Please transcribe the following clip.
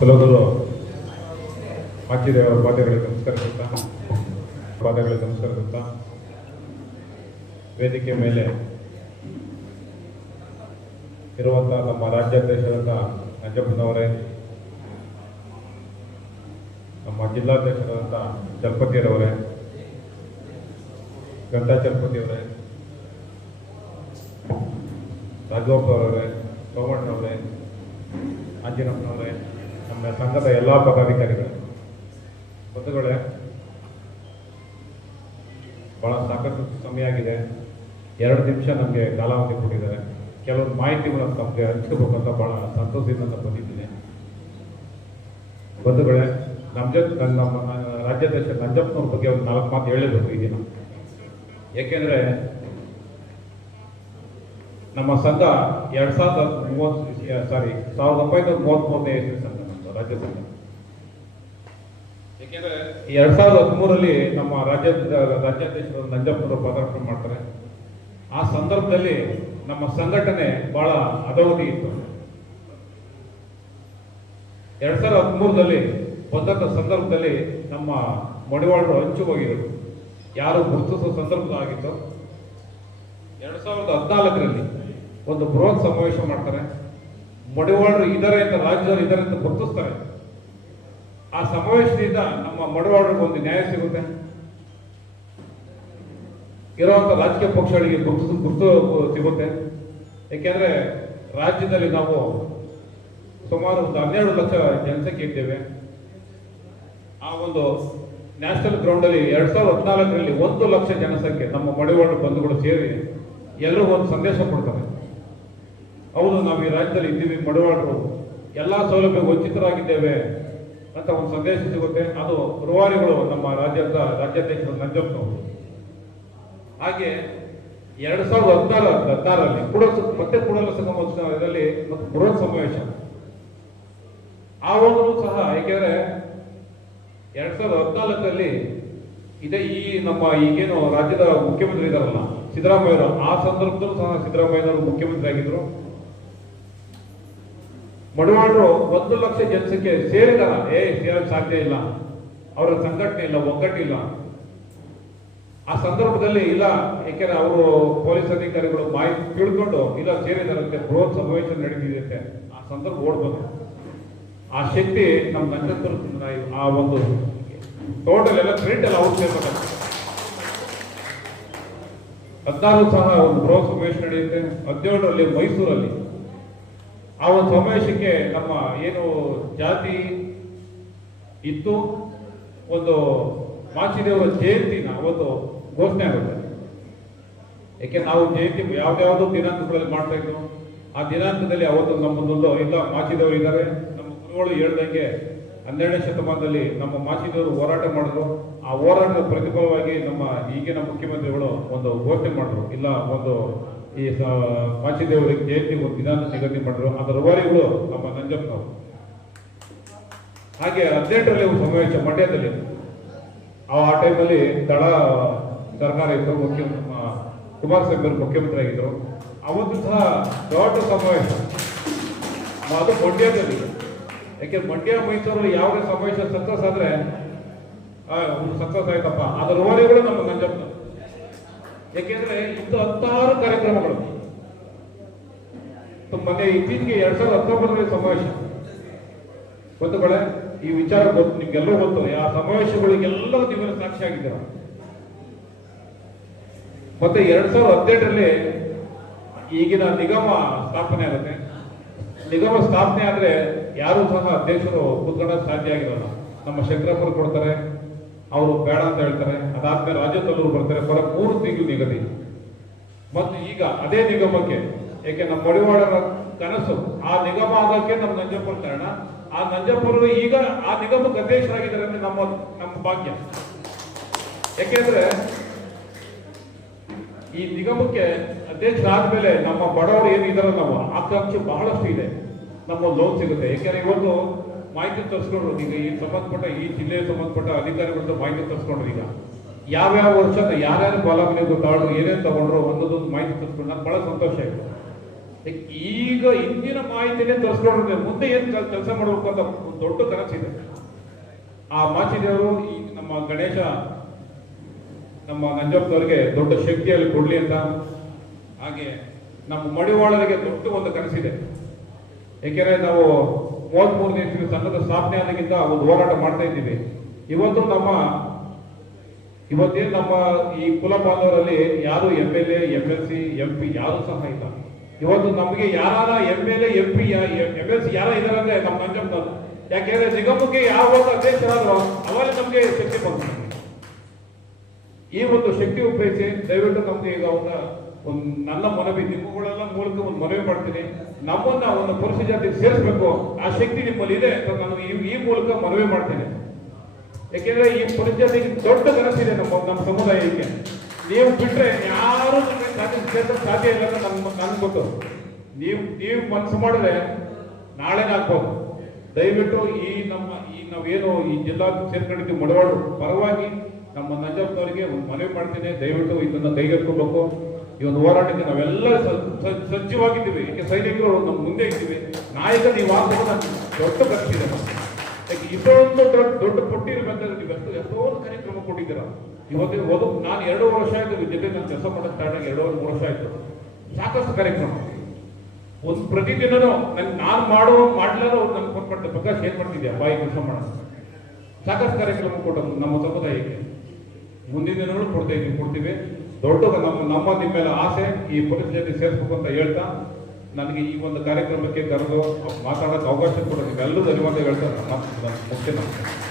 ಕೆಲವರು ಮಾಚಿದೇವರ ಪಾದಗಳಿಗೆ ನಮಸ್ಕರಿಸುತ್ತಾ ವೇದಿಕೆ ಮೇಲೆ ಇರುವಂತಹ ನಮ್ಮ ರಾಜ್ಯಾಧ್ಯಕ್ಷರಾದ ನಂಜಪ್ಪನವರೇ, ನಮ್ಮ ಜಿಲ್ಲಾಧ್ಯಕ್ಷರಾದಂಥ ಚಲಪತಿಯವರೇ, ಗಂಟಾ ಚಲಪತಿಯವರೇ, ರಾಘವಪ್ಪ ಅವರೇ, ಸೋಮಣ್ಣವರೇ, ಆಂಜನಪ್ಪನವರೇ, ನಮ್ಮ ಸಂಘದ ಎಲ್ಲ ಪದಾಧಿಕಾರಿಗಳೇ, ಬಂಧುಗಳೇ, ಭಾಳ ಸಾಕಷ್ಟು ಸಮಯ ಆಗಿದೆ. 2 ನಿಮಿಷ ನಮಗೆ ಕಾಲಾವಧಿ ಕೊಟ್ಟಿದ್ದಾರೆ. ಕೆಲವೊಂದು ಮಾಹಿತಿಗಳನ್ನು ತಮಗೆ ಹಂಚ್ಕೋಬೇಕಂತ ಭಾಳ ಸಂತೋಷದಿಂದ ಬಂದಿದ್ದೀನಿ. ಬಂಧುಗಳೇ, ನಮ್ಮ ರಾಜ್ಯಾಧ್ಯಕ್ಷ ನಂಜಪ್ಪನವ್ರ ಬಗ್ಗೆ ಒಂದು 4 ಮಾತು ಹೇಳಬೇಕು ಈ ದಿನ. ಏಕೆಂದರೆ ನಮ್ಮ ಸಂಘ 1933ನೇ ಇಸ್ವಿ ಸಂಘ, ನಮ್ಮ ರಾಜ್ಯ ಸಂಘ. ಏಕೆಂದರೆ 2013ರಲ್ಲಿ ನಮ್ಮ ರಾಜ್ಯಾಧ್ಯಕ್ಷರು ನಂಜಪ್ಪನವರು ಪದಾರ್ಪಣೆ ಮಾಡ್ತಾರೆ. ಆ ಸಂದರ್ಭದಲ್ಲಿ ನಮ್ಮ ಸಂಘಟನೆ ಬಹಳ ಅಧೋಗತಿ ಇತ್ತು. 2013ರಲ್ಲಿ ಬಂದಂಥ ಸಂದರ್ಭದಲ್ಲಿ ನಮ್ಮ ಮಡಿವಾಳರು ಹಂಚು ಹೋಗಿದ್ರು. ಯಾರು ಗುರುತಿಸುವ ಸಂದರ್ಭ ಆಗಿತ್ತು. 2014ರಲ್ಲಿ ಒಂದು ಬೃಹತ್ ಸಮಾವೇಶ ಮಾಡ್ತಾರೆ. ಮಡಿವಾಳರು ಇದ್ದಾರೆ ಅಂತ, ರಾಜ್ಯದವರು ಇದ್ದಾರೆ ಅಂತ ಗುರುತಿಸ್ತಾರೆ. ಆ ಸಮಾವೇಶದಿಂದ ನಮ್ಮ ಮಡಿವಾಳರಿಗೆ ಒಂದು ನ್ಯಾಯ ಸಿಗುತ್ತೆ. ಇರುವಂಥ ರಾಜಕೀಯ ಪಕ್ಷಗಳಿಗೆ ಗುರುತು ಸಿಗುತ್ತೆ. ಏಕೆಂದರೆ ರಾಜ್ಯದಲ್ಲಿ ನಾವು ಸುಮಾರು ಒಂದು 12 ಲಕ್ಷ ಜನಸಂಖ್ಯೆ ಇದ್ದೇವೆ. ಆ ಒಂದು ನ್ಯಾಷನಲ್ ಗ್ರೌಂಡಲ್ಲಿ 2014ರಲ್ಲಿ 1 ಲಕ್ಷ ಜನಸಂಖ್ಯೆ ನಮ್ಮ ಮಡಿವಾಳ ಬಂಧುಗಳು ಸೇರಿ ಎಲ್ಲರೂ ಒಂದು ಸಂದೇಶ ಕೊಡ್ತಾರೆ. ಹೌದು, ನಾವು ಈ ರಾಜ್ಯದಲ್ಲಿ ಇದ್ದೀವಿ, ಮಡಿವಾಳರು ಎಲ್ಲ ಸೌಲಭ್ಯ ವಂಚಿತರಾಗಿದ್ದೇವೆ ಅಂತ ಒಂದು ಸಂದೇಶ ಸಿಗುತ್ತೆ. ಅದು ರೂವಾರಿಗಳು ನಮ್ಮ ರಾಜ್ಯಾಧ್ಯಕ್ಷರು ನಂಜಪ್ಪನವರು. ಹಾಗೆ 2016ರಲ್ಲಿ ಕೂಡಲ ಸಂಗಮದಲ್ಲಿ ಮತ್ತು ಬೃಹತ್ ಸಮಾವೇಶ ಆವಾಗಲೂ ಸಹ, ಏಕೆಂದರೆ 2014ರಲ್ಲಿ ಈ ನಮ್ಮ ಈಗೇನು ರಾಜ್ಯದ ಮುಖ್ಯಮಂತ್ರಿ ಇದಾರಲ್ಲ ಸಿದ್ದರಾಮಯ್ಯವರು, ಆ ಸಂದರ್ಭದಲ್ಲೂ ಸಹ ಸಿದ್ದರಾಮಯ್ಯನವರು ಮುಖ್ಯಮಂತ್ರಿ ಆಗಿದ್ರು. ಮಡಿವಾಳರು 1 ಲಕ್ಷ ಜನಸಂಖ್ಯೆ ಸೇರಿದಾರ, ಸೇರಕ್ಕೆ ಸಾಧ್ಯ ಇಲ್ಲ, ಅವರ ಸಂಘಟನೆ ಇಲ್ಲ, ಒಗ್ಗಟ್ಟಿಲ್ಲ. ಆ ಸಂದರ್ಭದಲ್ಲಿ ಇಲ್ಲ, ಏಕೆಂದರೆ ಅವರು ಪೊಲೀಸ್ ಅಧಿಕಾರಿಗಳು ಮಾಹಿತಿ ತಿಳ್ಕೊಂಡು ಇಲ್ಲ ಸೇರಿದಾರಂತೆ, ಬೃಹತ್ ಸಮಾವೇಶ ನಡೆದಿದೆ. ಆ ಸಂದರ್ಭ ಓಡ್ಬೋದು. ಆ ಶಕ್ತಿ ನಮ್ಮ ನಂಜಪ್ಪನ, ಆ ಒಂದು ಟೋಟಲ್ ಎಲ್ಲ ಕ್ರೆಡಿಟ್ ಎಲ್ಲ ಅವ್ರು ಸೇರ್ಬೇಕಾಗ್ತದೆ. 16 ಸಹ ಒಂದು ಬೃಹತ್ ಸಮಾವೇಶ ನಡೆಯುತ್ತೆ. 17ರಲ್ಲಿ ಮೈಸೂರಲ್ಲಿ ಆ ಒಂದು ಸಮಾವೇಶಕ್ಕೆ ನಮ್ಮ ಏನು ಜಾತಿ ಇತ್ತು, ಒಂದು ಮಾಚಿದೇವರ ಜಯಂತಿನ ಒಂದು ಘೋಷಣೆ ಆಗುತ್ತೆ. ಯಾಕೆ ನಾವು ಜಯಂತಿ ಯಾವ್ದಾವುದೋ ದಿನಾಂಕಗಳಲ್ಲಿ ಮಾಡ್ತಾ ಇದ್ವು. ಆ ದಿನಾಂಕದಲ್ಲಿ ಅವತ್ತು ನಮ್ಮದೊಂದು ಇಲ್ಲ, ಮಾಚಿದೇವರು ಇದ್ದಾರೆ. ನಮ್ಮ ಗುರುಗಳು ಹೇಳ್ದಂಗೆ 12ನೇ ಶತಮಾನದಲ್ಲಿ ನಮ್ಮ ಮಾಚಿದೇವರು ಹೋರಾಟ ಮಾಡಿದ್ರು. ಆ ಹೋರಾಟದ ಪ್ರತಿಫಲವಾಗಿ ನಮ್ಮ ಈಗಿನ ಮುಖ್ಯಮಂತ್ರಿಗಳು ಒಂದು ಘೋಷಣೆ ಮಾಡಿದ್ರು, ಇಲ್ಲ ಒಂದು ಈ ಮಾಚಿದೇವರಿಗೆ ಜಯಂತಿ ಒಂದು ದಿನಾಂಕ ನಿಗದಿ ಮಾಡಿದ್ರು. ಅದರ ರೂವಾರಿಗಳು ನಮ್ಮ ನಂಜಪ್ಪನವರು. ಹಾಗೆ 18ರಲ್ಲಿ ಒಂದು ಸಮಾವೇಶ ಮಂಡ್ಯದಲ್ಲಿ. ಆ ಟೈಮಲ್ಲಿ ದಳ ಸರ್ಕಾರ ಇತ್ತು, ಕುಮಾರಸ್ವಾಮಿ ಅವರು ಮುಖ್ಯಮಂತ್ರಿ ಆಗಿದ್ರು. ಅವತ್ತು ಸಹ ದೊಡ್ಡ ಸಮಾವೇಶ, ಅದು ಮಂಡ್ಯದಲ್ಲಿ. ಯಾಕೆ ಮಂಡ್ಯ ಮೈಸೂರು ಯಾವುದೇ ಸಮಾವೇಶ ಸಕ್ಸಸ್ ಆದ್ರೆ ಒಂದು ಸಕ್ಸಸ್ ಆಯ್ತಪ್ಪ, ಅದರ ರೂವಾರಿಗಳು ನಮ್ಮ ನಂಜಪ್ಪನ. ಯಾಕೆಂದ್ರೆ ಇಂಥ 16 ಕಾರ್ಯಕ್ರಮಗಳು ಮೊನ್ನೆ ಇತ್ತೀಚೆಗೆ 2019ರಲ್ಲಿ ಸಮಾವೇಶ ಗೊತ್ತುಗಳೇ, ಈ ವಿಚಾರ ಗೊತ್ತು ನಿಮ್ಗೆಲ್ಲರೂ ಗೊತ್ತು. ಆ ಸಮಾವೇಶಗಳಿಗೆಲ್ಲರೂ ನೀವೆಲ್ಲ ಸಾಕ್ಷಿ ಆಗಿದ್ದೀರ. ಮತ್ತೆ 2018ರಲ್ಲಿ ಈಗಿನ ನಿಗಮ ಸ್ಥಾಪನೆ ಆಗುತ್ತೆ. ನಿಗಮ ಸ್ಥಾಪನೆ ಆದ್ರೆ ಯಾರು ಸಹ ಅಧ್ಯಕ್ಷರು ಕೂತ್ಕೊಳ್ಳೋಕೆ ಸಾಧ್ಯ ಆಗಿರಲ್ಲ. ನಮ್ಮ ಶಂಕರಪ್ಪರು ಕೊಡ್ತಾರೆ, ಅವರು ಬೇಡ ಅಂತ ಹೇಳ್ತಾರೆ. ಅದಾದ್ಮೇಲೆ ರಾಜ್ಯದಲ್ಲೂ ಬರ್ತಾರೆ. 3 ತಿಂಗಳು ನಿಗದಿ. ಮತ್ತು ಈಗ ಅದೇ ನಿಗಮಕ್ಕೆ, ಏಕೆ ನಮ್ಮ ಮಡಿವಾಳರ ಕನಸು ಆ ನಿಗಮ ಆಗೋಕ್ಕೆ ನಮ್ಮ ನಂಜಪ್ಪನ ಕಾರಣ. ಆ ನಂಜಪ್ಪರು ಈಗ ಆ ನಿಗಮಕ್ಕೆ ಅಧ್ಯಕ್ಷರಾಗಿದ್ದಾರೆ ಅಂದ್ರೆ ನಮ್ಮ ಭಾಗ್ಯ. ಯಾಕೆಂದ್ರೆ ಈ ನಿಗಮಕ್ಕೆ ಅಧ್ಯಕ್ಷರಾದ್ಮೇಲೆ ನಮ್ಮ ಬಡವರು ಏನಿದಾರಲ್ಲ, ನಾವು ಆಕಾಂಕ್ಷೆ ಬಹಳಷ್ಟು ಇದೆ. ನಮ್ಮ ಲೋನ್ ಸಿಗುತ್ತೆ. ಯಾಕೆಂದ್ರೆ ಇವತ್ತು ಮಾಹಿತಿ ತರಿಸ್ಕೊಂಡ್ರು, ಈಗ ಈ ಸಂಬಂಧಪಟ್ಟ ಈ ಜಿಲ್ಲೆಗೆ ಸಂಬಂಧಪಟ್ಟ ಅಧಿಕಾರಿಗಳದ್ದು ಮಾಹಿತಿ ತರಿಸ್ಕೊಂಡ್ರು. ಈಗ ಯಾವ್ಯಾವ ವರ್ಷ ಯಾರ್ಯಾರು ಫಲಾನುಭವಿ ತಗೊಂಡ್ರು, ಏನೇನು ತಗೊಂಡ್ರು ಅನ್ನೋದೊಂದು ಮಾಹಿತಿ ತರಿಸ್ಕೊಂಡು ನನಗೆ ಬಹಳ ಸಂತೋಷ ಆಯಿತು. ಈಗ ಇಂದಿನ ಮಾಹಿತಿನೇ ತರಿಸ್ಕೊಂಡ್ರೆ ಮುಂದೆ ಏನ್ ಕೆಲಸ ಮಾಡಬೇಕು ಅಂತ ಒಂದು ದೊಡ್ಡ ಕನಸಿದೆ. ಆ ಮಾಚಿದೇವರು ಈ ನಮ್ಮ ಗಣೇಶ ನಮ್ಮ ನಂಜಪ್ಪನವರಿಗೆ ದೊಡ್ಡ ಶಕ್ತಿಯಲ್ಲಿ ಕೊಡ್ಲಿ ಅಂತ, ಹಾಗೆ ನಮ್ಮ ಮಡಿವಾಳರಿಗೆ ದೊಡ್ಡ ಒಂದು ಕನಸಿದೆ. ಏಕೆಂದ್ರೆ ನಾವು 33ನೇ ಇಸ್ವಿ ಸಂಘದ ಸ್ಥಾಪನೆ ಆದಾಗಿಂದ ಒಂದು ಹೋರಾಟ ಮಾಡ್ತಾ ಇದ್ದೀವಿ. ಇವತ್ತೇನು ನಮ್ಮ ಈ ಕುಲ ಬಾಂಧವರಲ್ಲಿ ಯಾರು MLA, MLC, MP ಯಾರು ಸಹ ಇಲ್ಲ. ಇವತ್ತು ನಮಗೆ ಯಾರ MLA, MP, MLC ಯಾರ ಇದಾರೆ ಅಂದ್ರೆ ನಮ್ಮ ನಂಜಪ್ಪನವರು. ಯಾಕೆಂದ್ರೆ ನಿಗಮಕ್ಕೆ ಯಾವಾಗ ಅಧ್ಯಕ್ಷರಾದ್ರು ಅವಾಗ ನಮಗೆ ಶಕ್ತಿ ಬಂತು. ಈ ಒಂದು ಶಕ್ತಿ ಉಪಯೋಗಿಸಿ ದಯವಿಟ್ಟು ನಮ್ಗೆ ಈಗ ಒಂದು ನನ್ನ ಮನವಿ ನಿಮ್ಮಗಳೆಲ್ಲ ಮೂಲಕ ಒಂದು ಮನವಿ ಮಾಡ್ತೀನಿ, ನಮ್ಮನ್ನ ಒಂದು ಪರಿಶಿಷ್ಟ ಜಾತಿಗೆ ಸೇರಿಸಬೇಕು. ಆ ಶಕ್ತಿ ನಿಮ್ಮಲ್ಲಿ ಇದೆ ಅಂತ ನಾನು ಈ ಮೂಲಕ ಮನವಿ ಮಾಡ್ತೇನೆ. ಯಾಕೆಂದ್ರೆ ಈ ಪರಿಶಿಷ್ಟ ಜಾತಿಗೆ ದೊಡ್ಡ ಕನಸಿದೆ ನಮ್ಮ ಸಮುದಾಯಕ್ಕೆ. ನೀವು ಬಿಟ್ರೆ ಯಾರು ಸಾಧ್ಯ ಇಲ್ಲ ಅಂತ ನನ್ಗೆ ಗೊತ್ತು. ನೀವು ಮನಸ್ಸು ಮಾಡಿದ್ರೆ ನಾಳೆನಾಗ್ಬೋದು. ದಯವಿಟ್ಟು ನಾವೇನು ಈ ಜಿಲ್ಲಾ ಸೇರ್ಕೊಂಡಿದ್ದೀವಿ ಮಡವಾಳು ಪರವಾಗಿ ನಮ್ಮ ನಂಜಪ್ಪನವರಿಗೆ ಒಂದು ಮನವಿ ಮಾಡ್ತೀನಿ, ದಯವಿಟ್ಟು ಇದನ್ನ ಕೈಗೆತ್ತಿಕೊಳ್ಬೇಕು. ಈ ಒಂದು ಹೋರಾಟಕ್ಕೆ ನಾವೆಲ್ಲ ಸಜ್ಜವಾಗಿದ್ದೀವಿ. ಯಾಕೆ ಸೈನಿಕರು ನಮ್ಮ ಮುಂದೆ ಇದ್ದೀವಿ. ನಾಯಕ ನೀವು ಆಗ್ಬೋದು ದೊಡ್ಡ ಕನಸಿದೆ. ಯಾಕೆ ಇದೊಂದು ದೊಡ್ಡ ಪುಟ್ಟಿರ್ಬೇಕಾದ್ರೆ ನೀವು ಎಷ್ಟೋ ಕಾರ್ಯಕ್ರಮ ಕೊಟ್ಟಿದ್ದೀರ. ಇವತ್ತು ನಾನು 2 ವರ್ಷ ಆಯ್ತು ಜೊತೆ ನಾನು ಕೆಲಸ ಮಾಡೋದು ಸ್ಟಾರ್ಟ್ ಆಗಿ 2-3 ವರ್ಷ ಆಯ್ತು. ಸಾಕಷ್ಟು ಕಾರ್ಯಕ್ರಮ ಒಂದು ಪ್ರತಿದಿನನೂ ನಾನು ಮಾಡ್ಲಾರೋ ನನ್ಗೆ ಫೋನ್ ಮಾಡ್ತಾರೆ, ಪ್ರಕಾಶ್ ಏನ್ ಮಾಡ್ತಿದ್ಯಾ ಬಾಯಿ ಕೆಲಸ ಮಾಡೋದು. ಸಾಕಷ್ಟು ಕಾರ್ಯಕ್ರಮ ಕೊಟ್ಟರು ನಮ್ಮ ಸಮುದಾಯಕ್ಕೆ. ಮುಂದಿನ ದಿನಗಳು ಕೊಡ್ತೀವಿ. ದೊಡ್ಡ ನಮ್ಮ ನಿಮ್ಮೆಲ್ಲ ಆಸೆ ಈ ಪೊಲೀಸ್ ಜೊತೆ ಸೇರಿಸ್ಬೇಕು ಅಂತ ಹೇಳ್ತಾ ನನಗೆ ಈ ಒಂದು ಕಾರ್ಯಕ್ರಮಕ್ಕೆ ಕರೆದು ಮಾತಾಡೋಕೆ ಅವಕಾಶ ಕೊಡೋದು ನಿಮ್ಮೆಲ್ಲರೂ ಧನ್ಯವಾದ ಹೇಳ್ತಾ ಮುಖ್ಯ ನಮಸ್ಕಾರ.